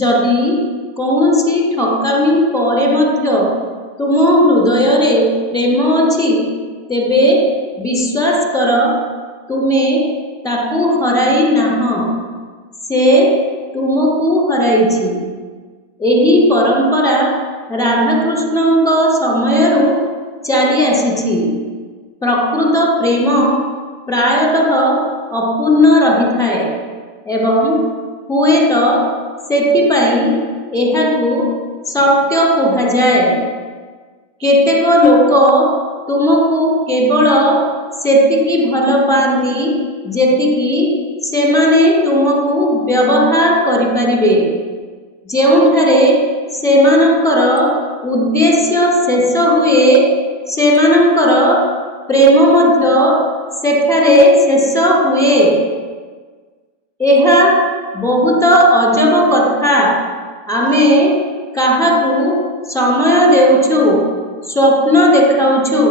ଯଦି କୌଣସି ଠକାମି ପରେ ମଧ୍ୟ ତୁମ ହୃଦୟରେ ପ୍ରେମ ଅଛି, ତେବେ ବିଶ୍ୱାସ କର, ତୁମେ ତାକୁ ହରାଇ ନାହଁ, ସେ ତୁମକୁ ହରାଇଛି। ଏହି ପରମ୍ପରା ରାଧାକୃଷ୍ଣଙ୍କ ସମୟରୁ ଚାଲି ଆସିଛି। ପ୍ରକୃତ ପ୍ରେମ ପ୍ରାୟତଃ ଅପୂର୍ଣ୍ଣ ରହିଥାଏ ଏବଂ ହୁଏତ ସେଥିପାଇଁ ଏହାକୁ ସତ୍ୟ କୁହାଯାଏ। କେତେକ ଲୋକ ତୁମକୁ କେବଳ ସେତିକି ଭଲ ପାଆନ୍ତି ଯେତିକି ସେମାନେ ତୁମକୁ ବ୍ୟବହାର କରିପାରିବେ। ଯେଉଁଠାରେ ସେମାନଙ୍କର ଉଦ୍ଦେଶ୍ୟ ଶେଷ ହୁଏ, ସେମାନଙ୍କର ପ୍ରେମ ମଧ୍ୟ ସେଠାରେ ଶେଷ ହୁଏ। ଏହା ବହୁତ ଅଜବ କଥା। ଆମେ କାହାକୁ ସମୟ ଦେଉଛୁ, ସ୍ୱପ୍ନ ଦେଖାଉଛୁ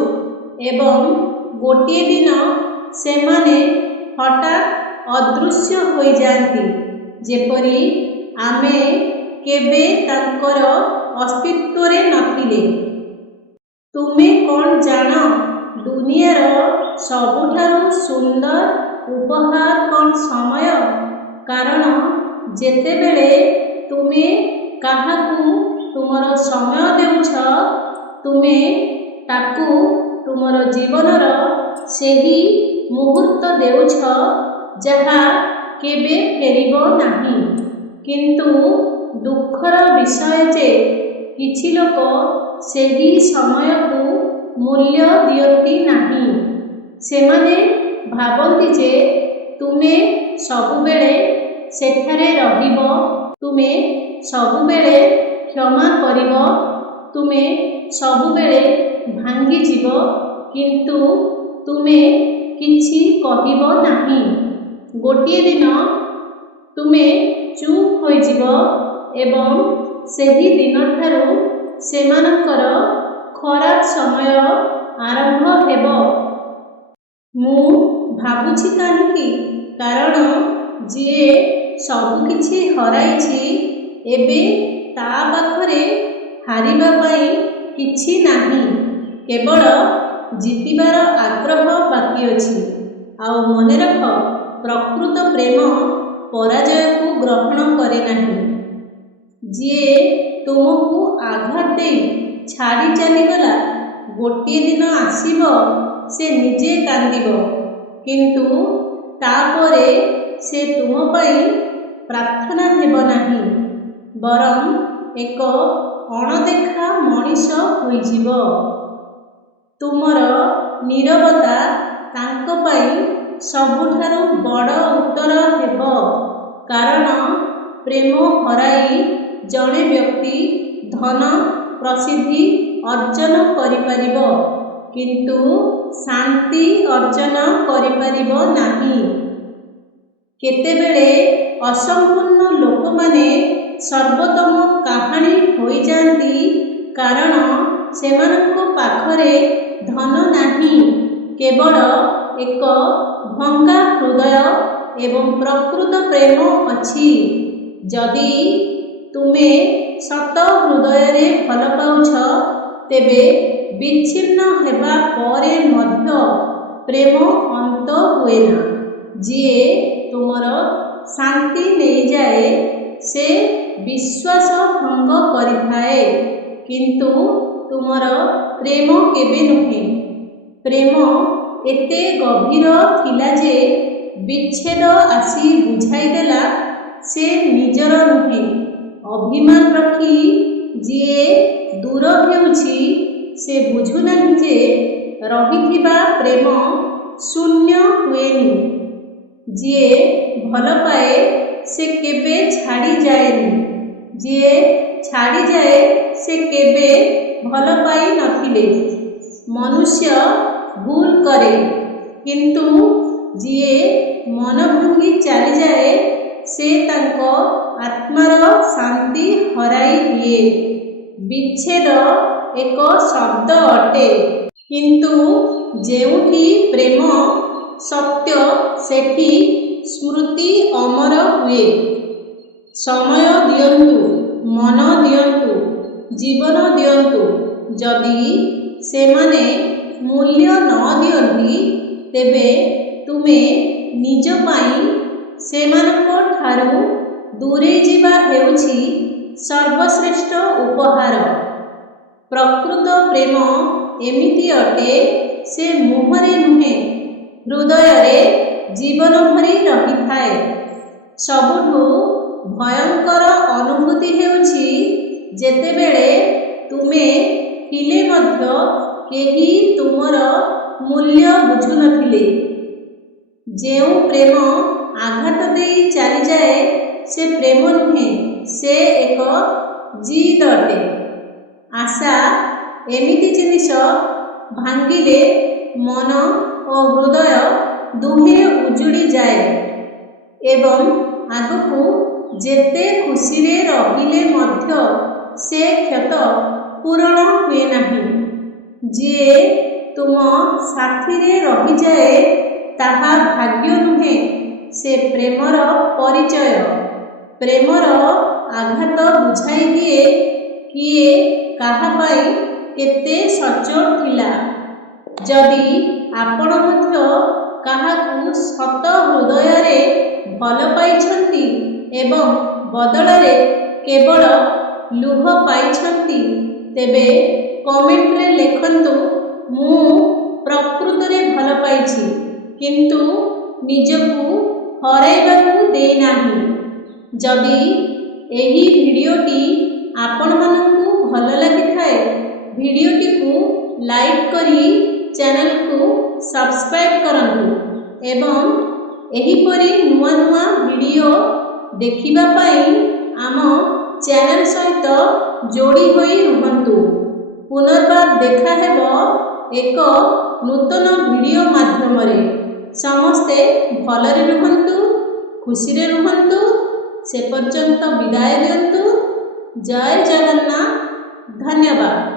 ଏବଂ ଗୋଟିଏ ଦିନ ସେମାନେ ହଠାତ୍ ଅଦୃଶ୍ୟ ହୋଇଯାଆନ୍ତି, ଯେପରି ଆମେ କେବେ ତାଙ୍କର ଅସ୍ତିତ୍ୱରେ ନଥିଲେ। ତୁମେ କ'ଣ ଜାଣ, ଦୁନିଆର ସବୁଠାରୁ ସୁନ୍ଦର ଉପହାର କ'ଣ ସମୟ? କାରଣ ଯେତେବେଳେ ତୁମେ କାହାକୁ ତୁମର ସମୟ ଦେଉଛ, ତୁମେ ତାକୁ ତୁମର ଜୀବନର ସେହି ମୁହୂର୍ତ୍ତ ଦେଉଛ ଯାହା କେବେ ଫେରିବ ନାହିଁ। କିନ୍ତୁ ଦୁଃଖର ବିଷୟ ଯେ କିଛି ଲୋକ ସେହି ସମୟକୁ ମୂଲ୍ୟ ଦିଅନ୍ତି ନାହିଁ। ସେମାନେ ଭାବନ୍ତି ଯେ ତୁମେ ସବୁବେଳେ ସେଠାରେ ରହିବ, ତୁମେ ସବୁବେଳେ କ୍ଷମା କରିବ, ତୁମେ ସବୁବେଳେ ଭାଙ୍ଗିଯିବ, କିନ୍ତୁ ତୁମେ କିଛି କହିବ ନାହିଁ। ଗୋଟିଏ ଦିନ ତୁମେ ଚୁପ୍ ହୋଇଯିବ ଏବଂ ସେହି ଦିନଠାରୁ ସେମାନଙ୍କର ଖରାପ ସମୟ ଆରମ୍ଭ ହେବ। ମୁଁ ଭାବୁଛି କାହିଁକି? କାରଣ ଯିଏ ସବୁକିଛି ହରାଇଛି, ଏବେ ତା ପାଖରେ ହାରିବା ପାଇଁ କିଛି ନାହିଁ, କେବଳ ଜିତିବାର ଆଗ୍ରହ ବାକି ଅଛି। ଆଉ ମନେ ରଖ, ପ୍ରକୃତ ପ୍ରେମ ପରାଜୟକୁ ଗ୍ରହଣ କରେ ନାହିଁ। ଯିଏ ତୁମକୁ ଆଘାତ ଦେଇ ଛାଡ଼ି ଚାଲିଗଲା, ଗୋଟିଏ ଦିନ ଆସିବ ସେ ନିଜେ କାନ୍ଦିବ, କିନ୍ତୁ ତାପରେ ସେ ତୁମ ପାଇଁ ପ୍ରାର୍ଥନା ହେବ ନାହିଁ, ବରଂ ଏକ ଅଣଦେଖା ମଣିଷ ହୋଇଯିବ। ତୁମର ନୀରବତା ତାଙ୍କ ପାଇଁ ସବୁଠାରୁ ବଡ଼ ଉତ୍ତର ହେବ, କାରଣ ପ୍ରେମ ହରାଇ ଜଣେ ବ୍ୟକ୍ତି ଧନ ପ୍ରସିଦ୍ଧି ଅର୍ଜନ କରିପାରିବ, କିନ୍ତୁ ଶାନ୍ତି ଅର୍ଜନ କରିପାରିବ ନାହିଁ। କେତେବେଳେ ଅସମ୍ପୂର୍ଣ୍ଣ ଲୋକମାନେ ସର୍ବୋତ୍ତମ କାହାଣୀ ହୋଇଯାଆନ୍ତି, କାରଣ ସେମାନଙ୍କ ପାଖରେ ଧନ ନାହିଁ, କେବଳ ଏକ ଭଙ୍ଗା ହୃଦୟ ଏବଂ ପ୍ରକୃତ ପ୍ରେମ ଅଛି। ଯଦି ତୁମେ ସତ ହୃଦୟରେ ଭଲ ପାଉଛ, ତେବେ ବିଚ୍ଛିନ୍ନ ହେବା ପରେ ମଧ୍ୟ ପ୍ରେମ ଅନ୍ତ ହୁଏନା। ଯିଏ ତୁମର ଶାନ୍ତି ନେଇଯାଏ, ସେ ବିଶ୍ୱାସ ଭଙ୍ଗ କରିଥାଏ, କିନ୍ତୁ ତୁମର ପ୍ରେମ କେବେ ନୁହେଁ। ପ୍ରେମ ଏତେ ଗଭୀର ଥିଲା ଯେ ବିଚ୍ଛେଦ ଆସି ବୁଝାଇଦେଲା ସେ ନିଜର ନୁହେଁ। ଅଭିମାନ ରଖି ଯିଏ ଦୂର ହେଉଛି, ସେ ବୁଝୁନାହିଁ ଯେ ରହିଥିବା ପ୍ରେମ ଶୂନ୍ୟ ହୁଏନି। ଯିଏ ଭଲ ପାଏ ସେ କେବେ ଛାଡ଼ିଯାଏନି, ଯିଏ ଛାଡ଼ିଯାଏ ସେ କେବେ ଭଲ ପାଇ ନଥିଲେ। ମନୁଷ୍ୟ ଭୁଲ କରେ, କିନ୍ତୁ ଯିଏ ମନ ଭାଙ୍ଗି ଚାଲିଯାଏ, ସେ ତାଙ୍କ ଆତ୍ମାର ଶାନ୍ତି ହରାଇ ଦିଏ। ବିଚ୍ଛେଦ ଏକ ଶବ୍ଦ ଅଟେ, କିନ୍ତୁ ଯେଉଁଠି ପ୍ରେମ ସତ୍ୟ, ସେଠି ସ୍ମୃତି ଅମର ହୁଏ। ସମୟ ଦିଅନ୍ତୁ। ମନ ଦିଅନ୍ତୁ, ଜୀବନ ଦିଅନ୍ତୁ। ଯଦି ସେମାନେ ମୂଲ୍ୟ ନ ଦିଅନ୍ତି ତେବେ ତୁମେ ନିଜ ପାଇଁ ସେମାନଙ୍କ ଠାରୁ ଦୂରେଇ ଯିବା ହେଉଛି ସର୍ବଶ୍ରେଷ୍ଠ ଉପହାର। ପ୍ରକୃତ ପ୍ରେମ ଏମିତି ଅଟେ, ସେ ମୁହଁରେ ନୁହେଁ, ହୃଦୟରେ ଜୀବନ ଭରି ରହିଥାଏ। ସବୁଠୁ ଭୟଙ୍କର ଅନୁଭୂତି ହେଉଛି ଯେତେବେଳେ ତୁମେ ଥିଲେ ମଧ୍ୟ କେହି ତୁମର ମୂଲ୍ୟ ବୁଝୁନଥିଲେ। ଯେଉଁ ପ୍ରେମ ଆଘାତ ଦେଇ ଚାଲିଯାଏ ସେ ପ୍ରେମ ନୁହେଁ, ସେ ଏକ ଜିଦ୍ ଅଟେ। ଆଶା ଏମିତି ଜିନିଷ, ଭାଙ୍ଗିଲେ ମନ ଓ ହୃଦୟ ଦୁହେଁ ଉଜୁଡ଼ି ଯାଏ ଏବଂ ଆଗକୁ ଯେତେ ଖୁସିରେ ରହିଲେ ମଧ୍ୟ ସେ କ୍ଷତ ପୂରଣ ହୁଏ ନାହିଁ। ଯିଏ ତୁମ ସାଥିରେ ରହିଯାଏ ତାହା ଭାଗ୍ୟ ନୁହେଁ, ସେ ପ୍ରେମର ପରିଚୟ। ପ୍ରେମର ଆଘାତ ବୁଝାଇ ଦିଏ କିଏ କାହା ପାଇଁ କେତେ ସଚ୍ଚୋଟ ଥିଲା। ଯଦି ଆପଣ ମଧ୍ୟ କାହାକୁ ସତ ହୃଦୟରେ ଭଲ ପାଇଛନ୍ତି ଏବଂ ବଦଳରେ କେବଳ ଲୁହ ପାଇଛନ୍ତି, ତେବେ କମେଣ୍ଟରେ ଲେଖନ୍ତୁ, ମୁଁ ପ୍ରକୃତରେ ଭଲ ପାଇଛି କିନ୍ତୁ ନିଜକୁ ହରାଇବାକୁ ଦେଇନାହିଁ। ଯଦି ଏହି ଭିଡ଼ିଓଟି ଆପଣମାନଙ୍କୁ ଭଲ ଲାଗିଥାଏ, ଭିଡ଼ିଓଟିକୁ ଲାଇକ୍ କରି ଚ୍ୟାନେଲକୁ ସବସ୍କ୍ରାଇବ୍ କରନ୍ତୁ ଏବଂ ଏହିପରି ନୂଆ ନୂଆ ଭିଡ଼ିଓ ଦେଖିବା ପାଇଁ ଆମ ଚ୍ୟାନେଲ ସହିତ ଯୋଡ଼ି ହୋଇ ରୁହନ୍ତୁ। ପୁନର୍ବାର ଦେଖା ହେବ ଏକ ନୂତନ ଭିଡ଼ିଓ ମାଧ୍ୟମରେ। ସମସ୍ତେ ଭଲରେ ରୁହନ୍ତୁ, ଖୁସିରେ ରୁହନ୍ତୁ। ସେ ପର୍ଯ୍ୟନ୍ତ ବିଦାୟ ଦିଅନ୍ତୁ। ଜୟ ଜଗନ୍ନାଥ। ଧନ୍ୟବାଦ।